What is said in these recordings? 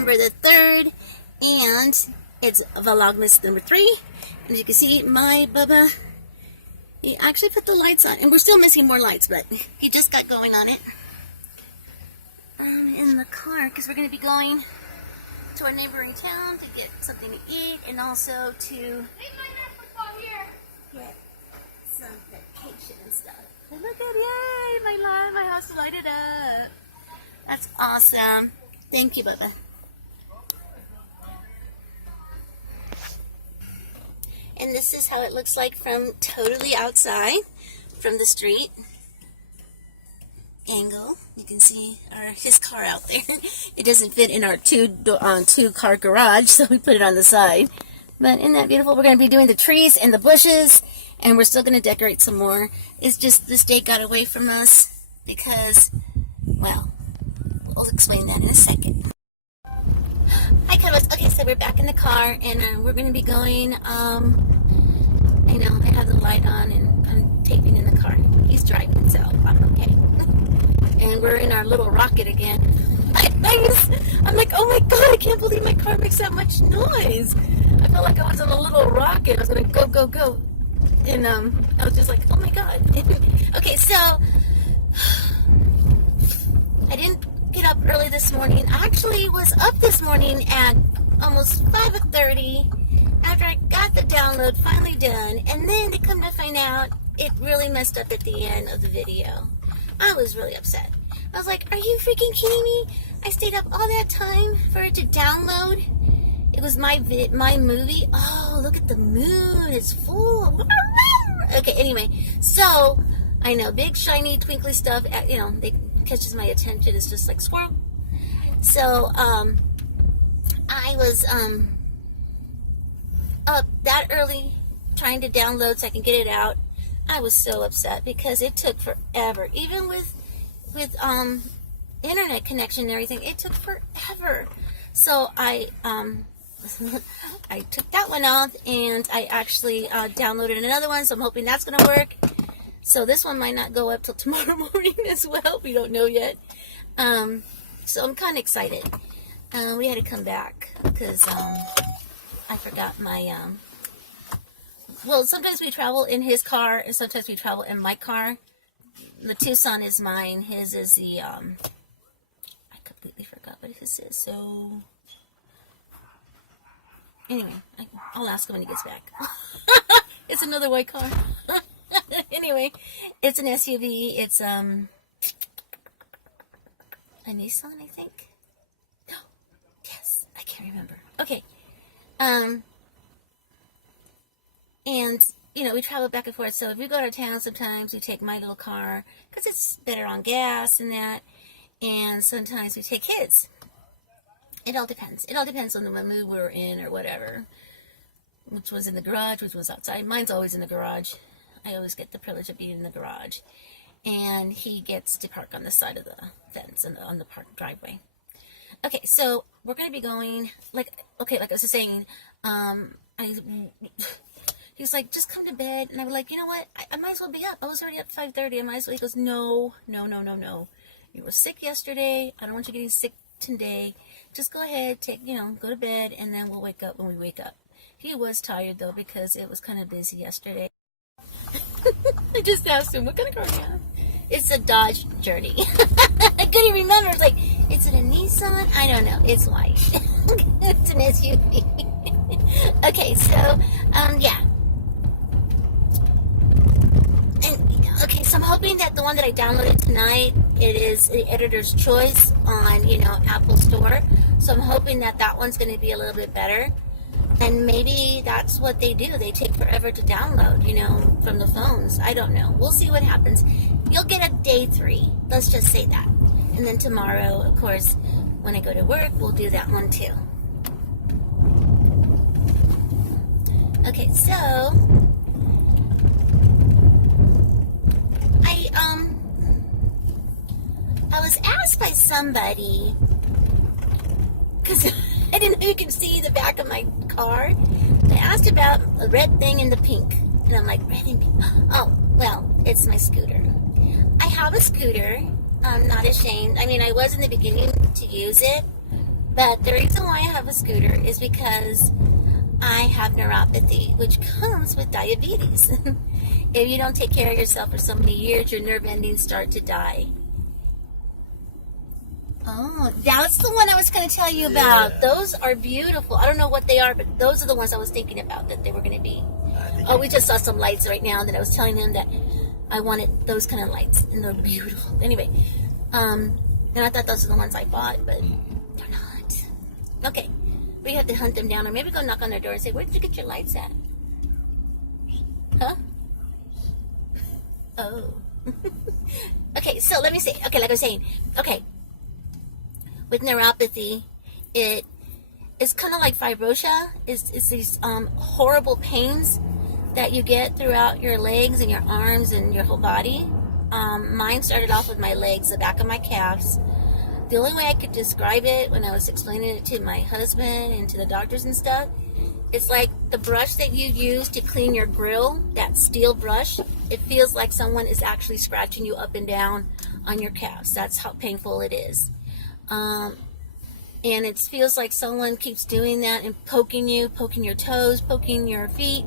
November the 3rd, and it's Vlogmas number 3. As you can see, my Bubba, he actually put the lights on, and we're still missing more lights, but he just got going on it. In the car, because we're going to be going to our neighboring town to get something to eat, and also to get some vacation and stuff. And look at, yay, my house lighted up. That's awesome. Thank you, Bubba. And this is how it looks like from totally outside, from the street angle. You can see his car out there. It doesn't fit in our two-car garage, so we put it on the side. But isn't that beautiful? We're going to be doing the trees and the bushes, and we're still going to decorate some more. It's just this day got away from us because, well, we'll explain that in a second. Hi, Cuddlebugs. Okay, so we're back in the car, and we're going to be going, I know, I have the light on, and I'm taping in the car. He's driving, so I'm okay. And we're in our little rocket again. I'm like, oh my god, I can't believe my car makes that much noise. I felt like I was on a little rocket. I was going to go, go, go. And I was just like, oh my god. Okay, so I didn't get up early this morning. I actually was up this morning at almost 5:30 after I got the download finally done, and then to come to find out it really messed up at the end of the video. I was really upset. I was like, are you freaking kidding me? I stayed up all that time for it to download. It was my movie. Oh, look at the moon. It's full. Okay, anyway, so I know big shiny twinkly stuff, you know, they catches my attention. It's just like squirrel. So I was up that early trying to download so I can get it out. I was so upset because it took forever. Even with internet connection and everything, it took forever. So I took that one off, and I actually downloaded another one, so I'm hoping that's going to work. So this one might not go up till tomorrow morning as well. We don't know yet. So I'm kind of excited. We had to come back because I forgot my... well, sometimes we travel in his car, and sometimes we travel in my car. The Tucson is mine. His is the... I completely forgot what his is. So... Anyway, I'll ask him when he gets back. It's another white car. Anyway, it's an SUV. It's a Nissan, I think. No, yes, I can't remember. Okay, and you know, we travel back and forth. So if we go to town, sometimes we take my little car because it's better on gas and that. And sometimes we take his. It all depends. It all depends on the mood we're in or whatever. Which one's in the garage, which one's outside. Mine's always in the garage. I always get the privilege of being in the garage. And he gets to park on the side of the fence and on the park driveway. Okay, so we're going to be going, like I was just saying, he's like, just come to bed. And I was like, you know what? I might as well be up. I was already up 5:30. I might as well. He goes, no. You were sick yesterday. I don't want you getting sick today. Just go ahead, go to bed, and then we'll wake up when we wake up. He was tired, though, because it was kind of busy yesterday. I just asked him, what kind of car do you have? It's a Dodge Journey. I couldn't remember. It's like, is it a Nissan? I don't know. It's white. It's an SUV. Okay, so, yeah. And, okay, so I'm hoping that the one that I downloaded tonight, it is the editor's choice on, Apple Store. So I'm hoping that that one's going to be a little bit better. And maybe that's what they do. They take forever to download, from the phones. I don't know. We'll see what happens. You'll get a day 3. Let's just say that. And then tomorrow, of course, when I go to work, we'll do that one too. Okay, so I was asked by somebody, because I didn't know you could see the back of my car. I asked about a red thing and the pink. And I'm like, red and pink? Oh, well, it's my scooter. I have a scooter. I'm not ashamed. I mean, I was in the beginning to use it. But the reason why I have a scooter is because I have neuropathy, which comes with diabetes. If you don't take care of yourself for so many years, your nerve endings start to die. Oh, that's the one I was going to tell you about. Yeah. Those are beautiful. I don't know what they are, but those are the ones I was thinking about that they were going to be. Oh, we just saw some lights right now that I was telling him that I wanted those kind of lights, and they're beautiful. Anyway, and I thought those are the ones I bought, but they're not. Okay, we have to hunt them down, or maybe go knock on their door and say, "Where did you get your lights at?" Huh? Oh. Okay, so let me say. Okay, like I was saying. Okay. With neuropathy, it's kind of like fibrosia. It's these horrible pains that you get throughout your legs and your arms and your whole body. Mine started off with my legs, the back of my calves. The only way I could describe it when I was explaining it to my husband and to the doctors and stuff, it's like the brush that you use to clean your grill, that steel brush, it feels like someone is actually scratching you up and down on your calves. That's how painful it is. And it feels like someone keeps doing that and poking you, poking your toes, poking your feet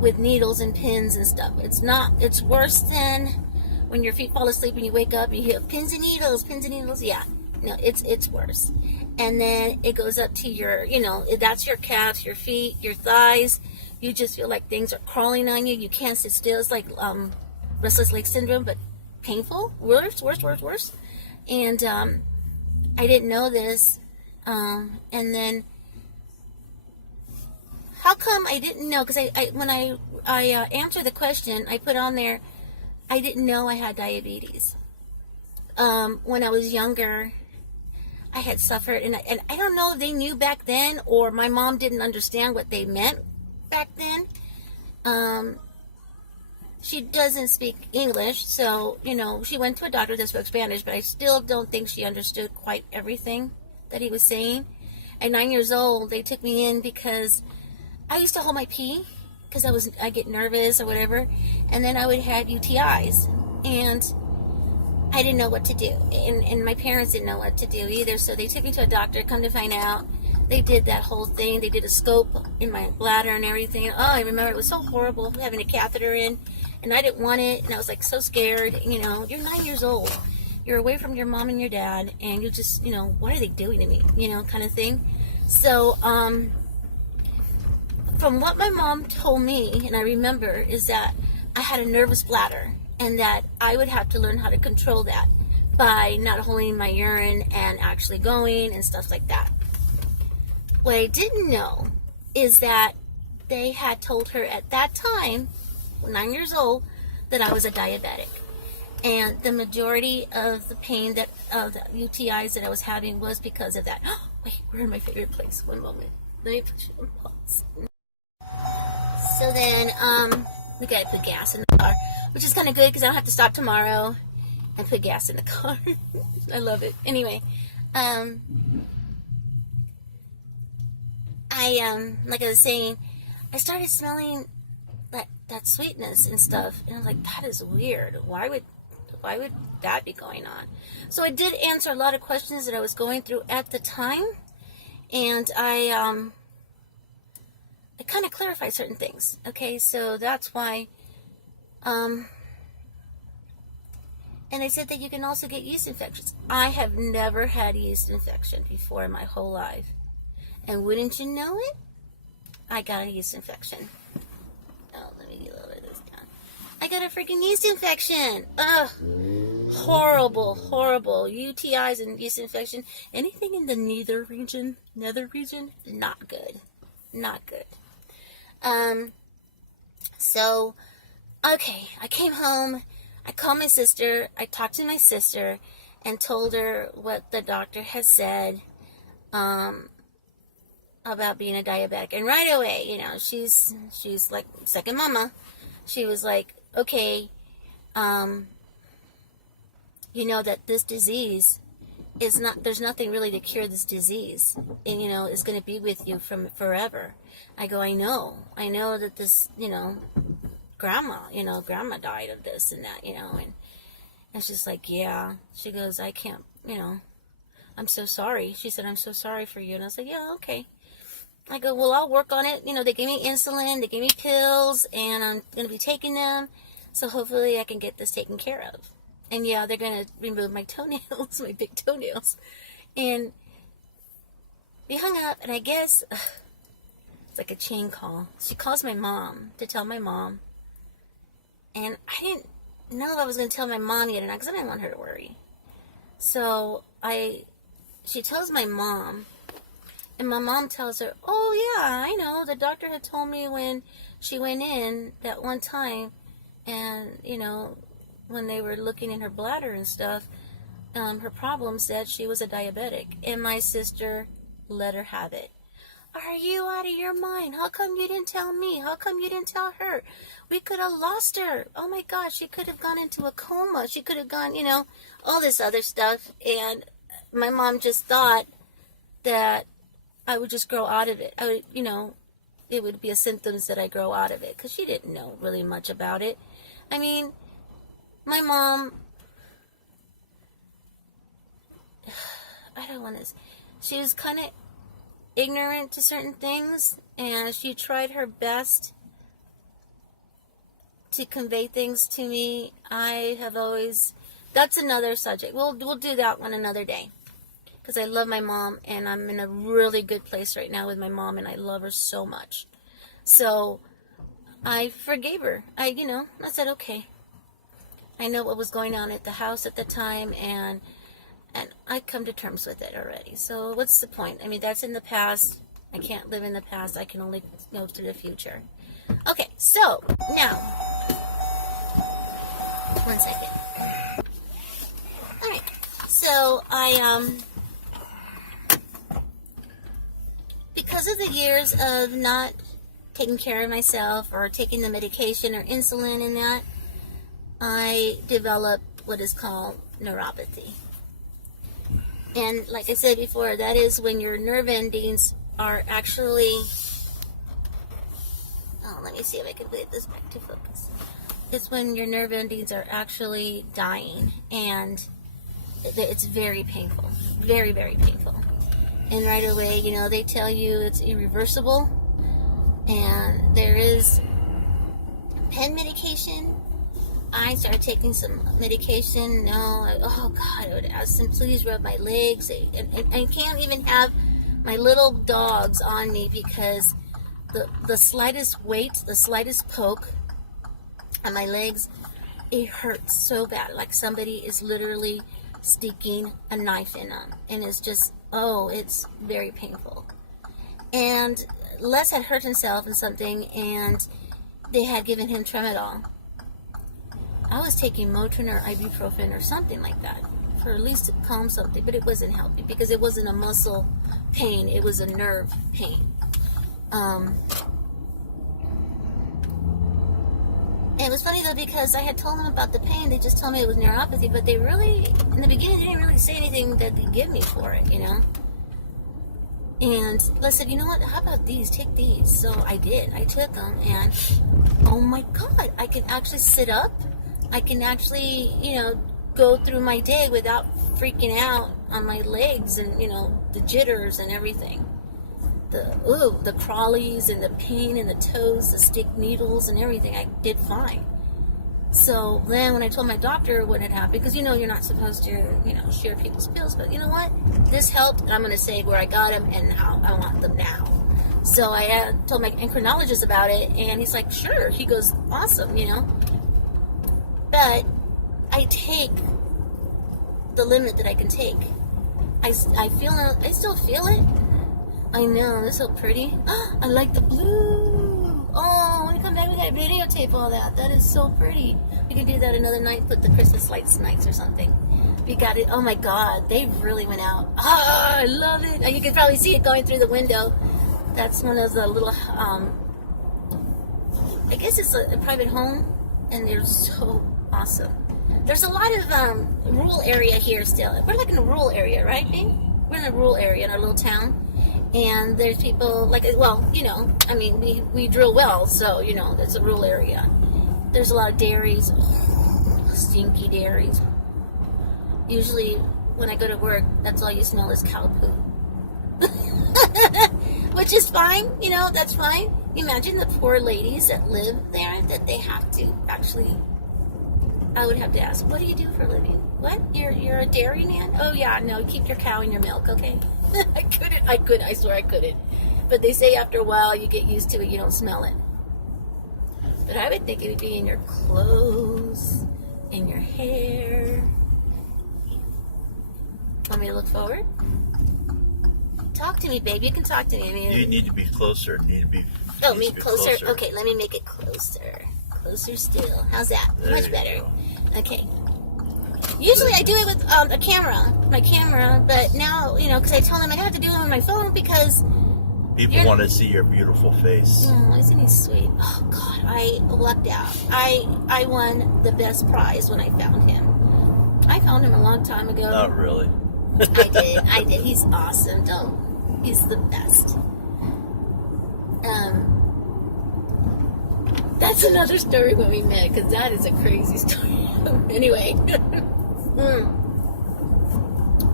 with needles and pins and stuff. It's worse than when your feet fall asleep and you wake up and you hear pins and needles, pins and needles. Yeah, no, it's worse. And then it goes up to your, that's your calves, your feet, your thighs. You just feel like things are crawling on you. You can't sit still. It's like restless leg syndrome, but painful. Worse. And I didn't know this. And then, how come I didn't know? Because when I answered the question, I put on there, I didn't know I had diabetes. When I was younger, I had suffered, and I don't know if they knew back then, or my mom didn't understand what they meant back then. She doesn't speak English, so, she went to a doctor that spoke Spanish, but I still don't think she understood quite everything that he was saying. At 9 years old, they took me in because I used to hold my pee because I get nervous or whatever, and then I would have UTIs, and I didn't know what to do, and my parents didn't know what to do either, so they took me to a doctor. Come to find out, they did that whole thing. They did a scope in my bladder and everything. Oh, I remember it was so horrible having a catheter in, and I didn't want it, and I was like so scared. You're 9 years old. You're away from your mom and your dad, and you just, what are they doing to me? Kind of thing. So, from what my mom told me, and I remember, is that I had a nervous bladder, and that I would have to learn how to control that by not holding my urine and actually going and stuff like that. What I didn't know is that they had told her at that time, 9 years old, that I was a diabetic. And the majority of the pain the UTIs that I was having was because of that. Oh, wait, we're in my favorite place. One moment. Let me put you on pause. So then, we gotta put gas in the car, which is kind of good because I don't have to stop tomorrow and put gas in the car. I love it. Anyway, like I was saying, I started smelling that sweetness and stuff, and I was like, that is weird. Why would that be going on? So I did answer a lot of questions that I was going through at the time, and I kind of clarified certain things. Okay, so that's why, and they said that you can also get yeast infections. I have never had yeast infection before in my whole life, and wouldn't you know it, I got a yeast infection. Oh, let me get a little bit of this down. I got a freaking yeast infection. Ugh. Horrible UTIs and yeast infection. Anything in the nether region, not good. So, okay, I came home, I called my sister, I talked to my sister, and told her what the doctor had said, about being a diabetic. And right away, she's like second mama. She was like, okay, that this disease there's nothing really to cure this disease, and it's going to be with you from forever. I go, I know that this, grandma died of this and that, and she's like, yeah. She goes, I can't, I'm so sorry. She said, I'm so sorry for you. And I was like, yeah, okay. I go, well, I'll work on it. You know, they gave me insulin, they gave me pills, and I'm going to be taking them. So hopefully I can get this taken care of. And yeah, they're going to remove my toenails, my big toenails. And we hung up, and I guess it's like a chain call. She calls my mom to tell my mom. And I didn't know if I was going to tell my mom yet or not, because I didn't want her to worry. So she tells my mom, and my mom tells her, oh yeah, I know, the doctor had told me when she went in that one time, and, you know, when they were looking in her bladder and stuff, her problem said she was a diabetic, and my sister let her have it. Are you out of your mind? How come you didn't tell me? How come you didn't tell her? We could have lost her. Oh my gosh, she could have gone into a coma. She could have gone, you know, all this other stuff. And my mom just thought that I would just grow out of it. I would, you know, it would be a symptoms that I grow out of it, because she didn't know really much about it. I mean, my mom, I don't want to, she was kind of ignorant to certain things, and she tried her best to convey things to me. I have always, that's another subject. We'll do that one another day, because I love my mom, and I'm in a really good place right now with my mom, and I love her so much. So I forgave her. I said, okay, I know what was going on at the house at the time, and I come to terms with it already. So what's the point? I mean, that's in the past. I can't live in the past. I can only go to the future. Okay, so now, one second. All right, so because of the years of not taking care of myself or taking the medication or insulin and that, I developed what is called neuropathy. And like I said before, that is when your nerve endings are actually, let me see if I can put this back to focus. It's when your nerve endings are actually dying, and it's very painful, very, very painful. And right away, you know, they tell you it's irreversible, and there is pen medication. I started taking some medication. Oh God, I would ask them, please rub my legs. And I can't even have my little dogs on me, because the slightest weight, the slightest poke on my legs, it hurts so bad. Like somebody is literally sticking a knife in them. And it's just, it's very painful. And Les had hurt himself in something, and they had given him tramadol. I was taking Motrin or ibuprofen or something like that, for at least to calm something, but it wasn't helping, because it wasn't a muscle pain, it was a nerve pain. It was funny though, because I had told them about the pain. They just told me it was neuropathy, but they really, in the beginning, they didn't really say anything that they'd give me for it, you know. And I said, you know what, how about these? Take these. So I did. I took them, and oh my God, I can actually sit up. I can actually, you know, go through my day without freaking out on my legs and, you know, the jitters and everything. The crawlies and the pain in the toes, the stick needles and everything, I did fine. So then when I told my doctor what had happened, because, you know, you're not supposed to, you know, share people's pills, but you know what? This helped, and I'm going to say where I got them and how I want them now. So I told my endocrinologist about it, and he's like, sure. He goes, awesome, you know. But I take the limit that I can take. I still feel it. I know, it's so pretty. I like the blue. Oh, when you come back, we gotta videotape all that. That is so pretty. We can do that another night, put the Christmas lights nights or something. We got it. Oh my God, they really went out. I love it. And you can probably see it going through the window. That's one of the little, I guess it's a private home, and they're so awesome. There's a lot of rural area here still. We're like in a rural area, right, babe? We're in a rural area in our little town. And there's people, like, well, you know, I mean, we drill wells, so, you know, it's a rural area. There's a lot of dairies, stinky dairies. Usually, when I go to work, that's all you smell is cow poo. Which is fine, you know, that's fine. Imagine the poor ladies that live there, that they have to actually, I would have to ask, what do you do for a living? What? You're a dairy man? Oh yeah, no, keep your cow in your milk, okay? I couldn't, I swear I couldn't. But they say after a while you get used to it, you don't smell it. But I would think it would be in your clothes, in your hair. Want me to look forward? Talk to me, babe. You can talk to me. I mean, you need to be closer. Oh, me closer? Okay, let me make it closer. Closer still. How's that? There Much better. Go. Okay. Usually I do it with a camera, my camera, but now, you know, because I tell them I have to do it on my phone because people want to see your beautiful face. Oh, isn't he sweet? Oh God, I lucked out. I won the best prize when I found him. I found him a long time ago. Not really. I did. He's awesome. He's the best. That's another story when we met, because that is a crazy story. Anyway.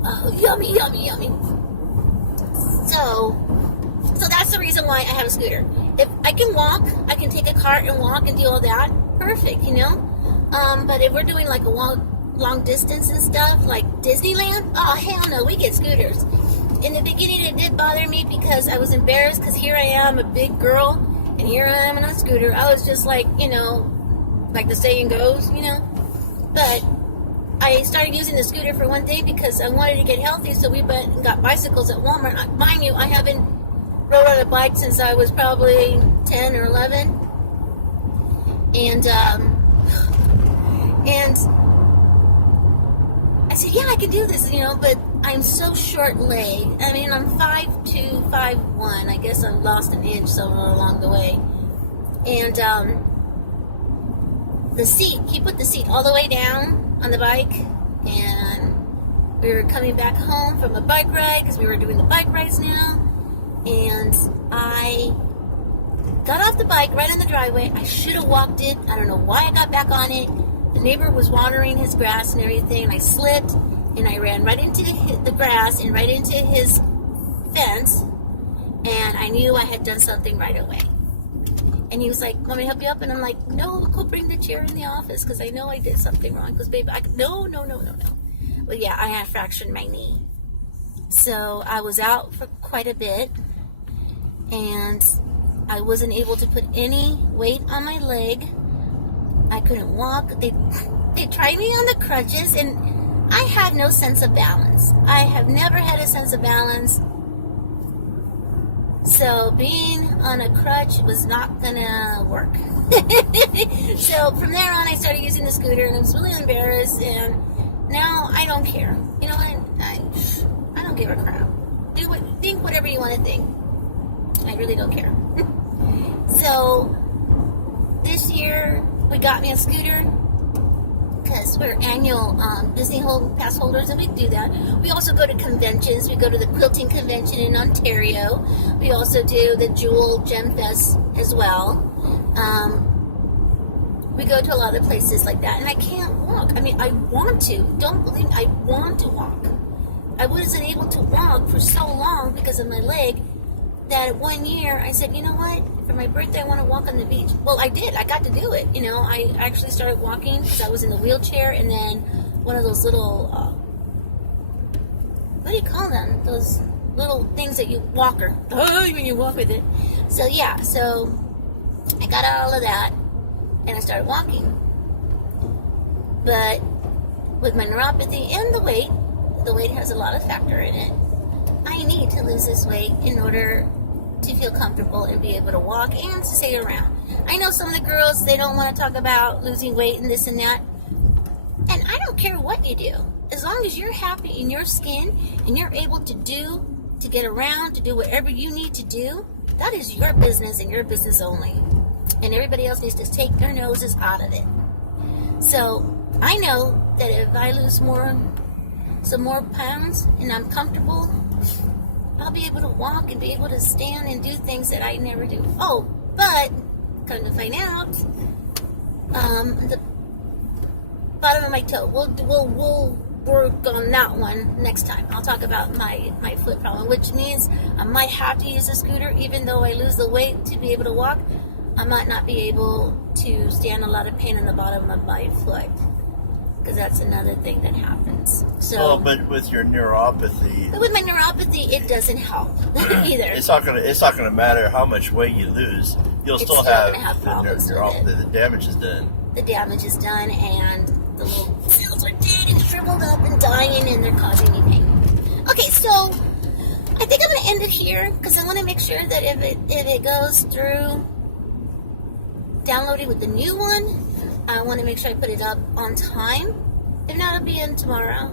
Oh, yummy, yummy, yummy. So that's the reason why I have a scooter. If I can walk, I can take a cart and walk and do all that. Perfect, you know? But if we're doing like a long distance and stuff, like Disneyland, oh, hell no, we get scooters. In the beginning, it did bother me because I was embarrassed because here I am, a big girl, and here I am on a scooter. I was just like, you know, like the saying goes, you know? But I started using the scooter for one day because I wanted to get healthy, so we went and got bicycles at Walmart. Mind you, I haven't rode on a bike since I was probably 10 or 11. And I said, yeah, I can do this, you know, but I'm so short-legged. I mean, I'm 5'2", 5'1". I guess I lost an inch somewhere along the way. And the seat, he put the seat all the way down on the bike, and we were coming back home from a bike ride, because we were doing the bike rides now, and I got off the bike right in the driveway. I should have walked it. I don't know why I got back on it. The neighbor was watering his grass and everything, and I slipped, and I ran right into the grass and right into his fence, and I knew I had done something right away. And he was like, want me to help you up? And I'm like, no, go bring the chair in the office, because I know I did something wrong. Because, babe, no. Well, yeah, I had fractured my knee. So I was out for quite a bit, and I wasn't able to put any weight on my leg. I couldn't walk. They tried me on the crutches, and I had no sense of balance. I have never had a sense of balance. So being on a crutch was not gonna work. So from there on, I started using the scooter, and I was really embarrassed, and now I don't care. You know what? I don't give a crap. Think whatever you want to think. I really don't care. So this year, we got me a scooter because we're annual Disney pass holders, and we do that. We also go to conventions. We go to the quilting convention in Ontario. We also do the Jewel Gem Fest as well. We go to a lot of places like that, and I can't walk. I mean, I want to. Don't believe me, I want to walk. I wasn't able to walk for so long because of my leg that 1 year I said, you know what? For my birthday, I want to walk on the beach. Well, I did. I got to do it. You know, I actually started walking because I was in the wheelchair, and then one of those little, what do you call them? Those little things that you walker. Oh, when you walk with it. So, yeah. So, I got all of that, and I started walking. But with my neuropathy and the weight has a lot of factor in it. I need to lose this weight in order to feel comfortable and be able to walk and to stay around. I know some of the girls, they don't want to talk about losing weight and this and that. And I don't care what you do. As long as you're happy in your skin and you're able to get around, to do whatever you need to do, that is your business and your business only. And everybody else needs to take their noses out of it. So I know that if I lose some more pounds and I'm comfortable, I'll be able to walk and be able to stand and do things that I never do. Oh, but come to find out, the bottom of my toe. We'll work on that one next time. I'll talk about my foot problem, which means I might have to use a scooter, even though I lose the weight to be able to walk. I might not be able to stand a lot of pain in the bottom of my foot, because that's another thing that happens. So, well, but with your neuropathy, but with my neuropathy, it doesn't help either. It's not gonna matter how much weight you lose. You'll still have have the problems with neuropathy. The damage is done. The damage is done, and the little cells are dead and shriveled up and dying, and they're causing me pain. Okay, so I think I'm gonna end it here because I want to make sure that if it goes through downloading with the new one, I want to make sure I put it up on time. If not, it'll be in tomorrow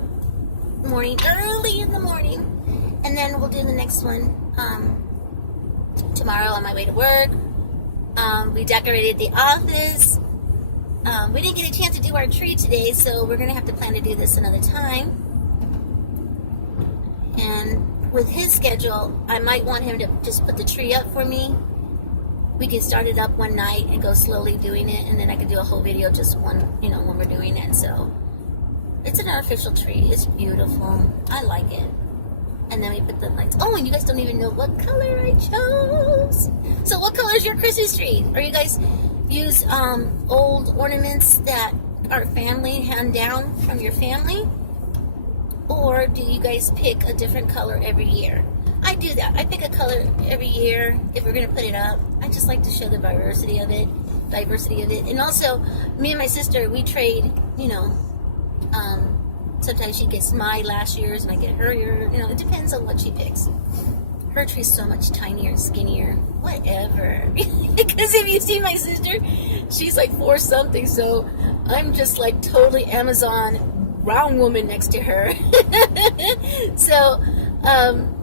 morning, early in the morning, and then we'll do the next one tomorrow on my way to work. We decorated the office. We didn't get a chance to do our tree today, so we're gonna have to plan to do this another time. And with his schedule, I might want him to just put the tree up for me. We can start it up one night and go slowly doing it, and then I can do a whole video just when we're doing it. So it's an artificial tree. It's beautiful. I like it. And then we put the lights. Oh, and you guys don't even know what color I chose. So what color is your Christmas tree? Or you guys use old ornaments that are family hand down from your family? Or do you guys pick a different color every year? I do that. I pick a color every year if we're going to put it up. I just like to show the diversity of it. And also, me and my sister, we trade, sometimes she gets my last year's and I get her year. It depends on what she picks. Her tree's so much tinier and skinnier. Whatever. Because if you see my sister, she's like 4 something, so I'm just like totally Amazon round woman next to her. So,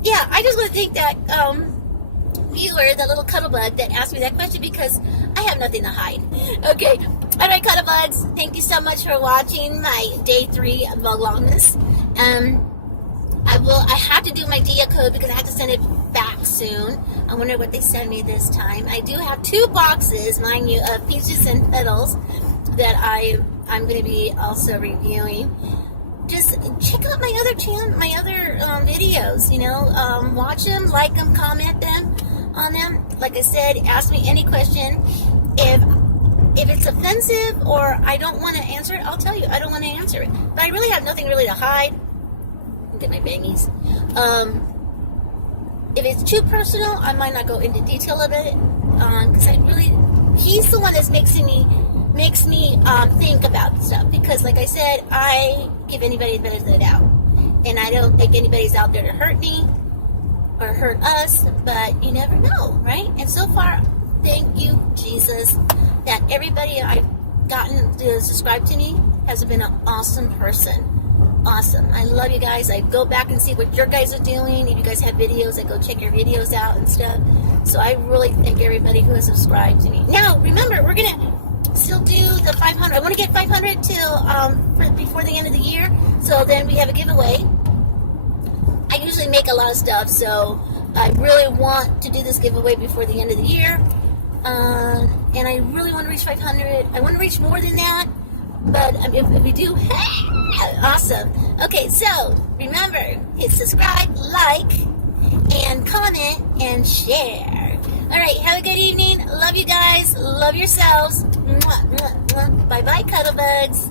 yeah, I just want to thank that viewer, that little Cuddlebug that asked me that question, because I have nothing to hide. Okay, all right, Cuddlebugs, thank you so much for watching my day 3 of Vlogmas. I have to do my DIA code because I have to send it back soon. I wonder what they send me this time. I do have 2 boxes, mind you, of peaches and petals that I'm going to be also reviewing. Just check out my other videos, watch them, like them, comment them on them. Like I said, ask me any question. If it's offensive or I don't want to answer it, I'll tell you I don't want to answer it. But I really have nothing really to hide. Get my bangies. If it's too personal, I might not go into detail of it, because he's the one that makes me think about stuff, because like I said, I give anybody the benefit of the doubt, and I don't think anybody's out there to hurt me or hurt us, but you never know, right? And so far, thank you, Jesus, that everybody I've gotten to subscribe to me has been an awesome person. Awesome. I love you guys. I go back and see what your guys are doing. If you guys have videos, I go check your videos out and stuff. So I really thank everybody who has subscribed to me. Now, remember, we're going to still do the 500. I want to get 500 till before the end of the year. So then we have a giveaway. I usually make a lot of stuff, so I really want to do this giveaway before the end of the year. And I really want to reach 500. I want to reach more than that. But if we do, awesome. Okay, so remember, hit subscribe, like, and comment, and share. All right, have a good evening. Love you guys. Love yourselves. Bye-bye, Cuddlebugs.